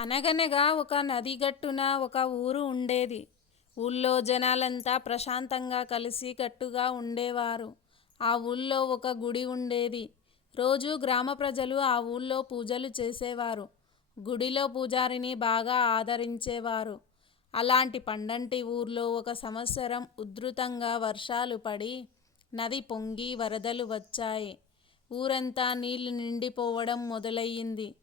అనగనగా ఒక నది గట్టున ఒక ఊరు ఉండేది. ఊళ్ళో జనాలంతా ప్రశాంతంగా కలిసి కట్టుగా ఉండేవారు. ఆ ఊళ్ళో ఒక గుడి ఉండేది. రోజూ గ్రామ ప్రజలు ఆ ఊళ్ళో పూజలు చేసేవారు. గుడిలో పూజారిని బాగా ఆదరించేవారు. అలాంటి పండంటి ఊర్లో ఒక సంవత్సరం ఉధృతంగా వర్షాలు పడి నది పొంగి వరదలు వచ్చాయి. ఊరంతా నీళ్లు నిండిపోవడం మొదలయ్యింది.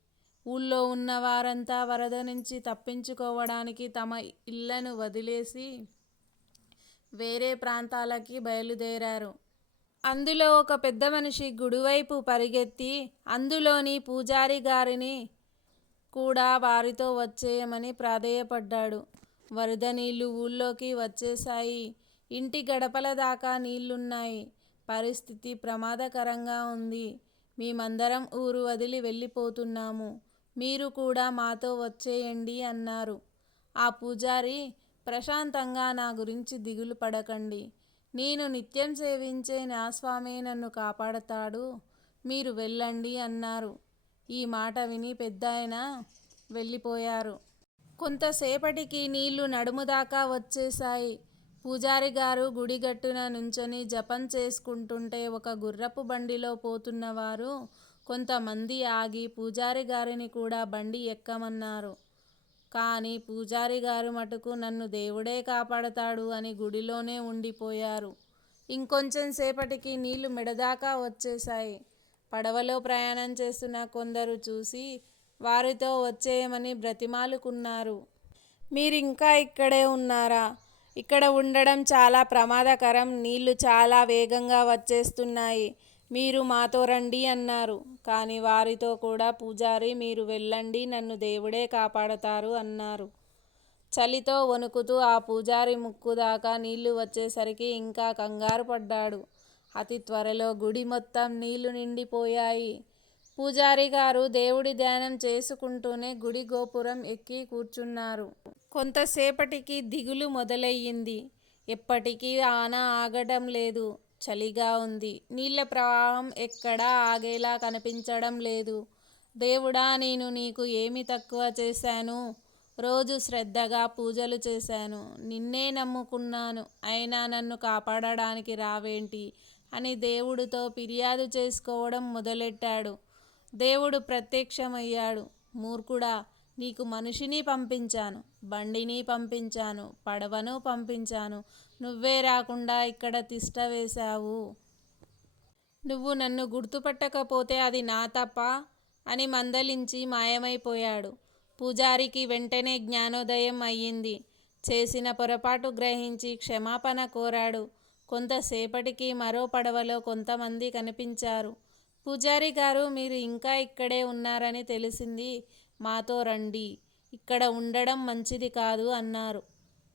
ఊళ్ళో ఉన్న వారంతా వరద నుంచి తప్పించుకోవడానికి తమ ఇళ్లను వదిలేసి వేరే ప్రాంతాలకి బయలుదేరారు. అందులో ఒక పెద్ద మనిషి గుడివైపు పరిగెత్తి అందులోని పూజారి గారిని కూడా వారితో వచ్చేయమని ప్రాధేయపడ్డాడు. వరద నీళ్లు ఊళ్ళోకి వచ్చేశాయి. ఇంటి గడపల దాకా నీళ్లున్నాయి. పరిస్థితి ప్రమాదకరంగా ఉంది. మేమందరం ఊరు వదిలి వెళ్ళిపోతున్నాము. మీరు కూడా మాతో వచ్చేయండి అన్నారు. ఆ పూజారి, ప్రశాంతంగా నా గురించి దిగులు పడకండి. నేను నిత్యం సేవించే నా స్వామి నన్ను కాపాడతాడు. మీరు వెళ్ళండి అన్నారు. ఈ మాట విని పెద్దాయన వెళ్ళిపోయారు. కొంతసేపటికి నీళ్లు నడుము దాకా వచ్చేశాయి. పూజారి గారు గుడిగట్టున నుంచొని జపం చేసుకుంటుంటే ఒక గుర్రపు బండిలో పోతున్నవారు కొంతమంది ఆగి పూజారి గారిని కూడా బండి ఎక్కమన్నారు. కానీ పూజారి గారు మటుకు నన్ను దేవుడే కాపాడతాడు అని గుడిలోనే ఉండిపోయారు. ఇంకొంచెం సేపటికి నీళ్లు మెడదాకా వచ్చేశాయి. పడవలో ప్రయాణం చేస్తున్న కొందరు చూసి వారితో వచ్చేయమని బ్రతిమాలుకున్నారు. మీరింకా ఇక్కడే ఉన్నారా? ఇక్కడ ఉండడం చాలా ప్రమాదకరం. నీళ్లు చాలా వేగంగా వచ్చేస్తున్నాయి. మీరు మాతో రండి అన్నారు. కానీ వారితో కూడా పూజారి, మీరు వెళ్ళండి, నన్ను దేవుడే కాపాడతారు అన్నారు. చలితో వణుకుతూ ఆ పూజారి ముక్కు దాకా నీళ్లు వచ్చేసరికి ఇంకా కంగారు పడ్డాడు. అతి త్వరలో గుడి మొత్తం నీళ్లు నిండిపోయాయి. పూజారి గారు దేవుడి ధ్యానం చేసుకుంటూనే గుడి గోపురం ఎక్కి కూర్చున్నారు. కొంతసేపటికి దిగులు మొదలయ్యింది. ఎప్పటికీ వాన ఆగడం లేదు. చలిగా ఉంది. నీళ్ల ప్రవాహం ఎక్కడా ఆగేలా కనిపించడం లేదు. దేవుడా, నేను నీకు ఏమి తక్కువ చేశాను? రోజు శ్రద్ధగా పూజలు చేశాను. నిన్నే నమ్ముకున్నాను. అయినా నన్ను కాపాడడానికి రావేంటి అని దేవుడితో ఫిర్యాదు చేసుకోవడం మొదలెట్టాడు. దేవుడు ప్రత్యక్షమయ్యాడు. మూర్ఖుడా, నీకు మనిషిని పంపించాను, బండిని పంపించాను, పడవను పంపించాను. నువ్వే రాకుండా ఇక్కడ తిష్ట వేశావు. నువ్వు నన్ను గుర్తుపట్టకపోతే అది నా తప్ప అని మందలించి మాయమైపోయాడు. పూజారికి వెంటనే జ్ఞానోదయం అయ్యింది. చేసిన పొరపాటు గ్రహించి క్షమాపణ కోరాడు. కొంతసేపటికి మరో పడవలో కొంతమంది కనిపించారు. పూజారి గారు, మీరు ఇంకా ఇక్కడే ఉన్నారని తెలిసింది. మాతో రండి. ఇక్కడ ఉండడం మంచిది కాదు అన్నారు.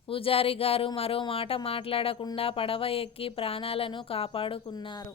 పూజారి గారు మరో మాట మాట్లాడకుండా పడవ ఎక్కి ప్రాణాలను కాపాడుకున్నారు.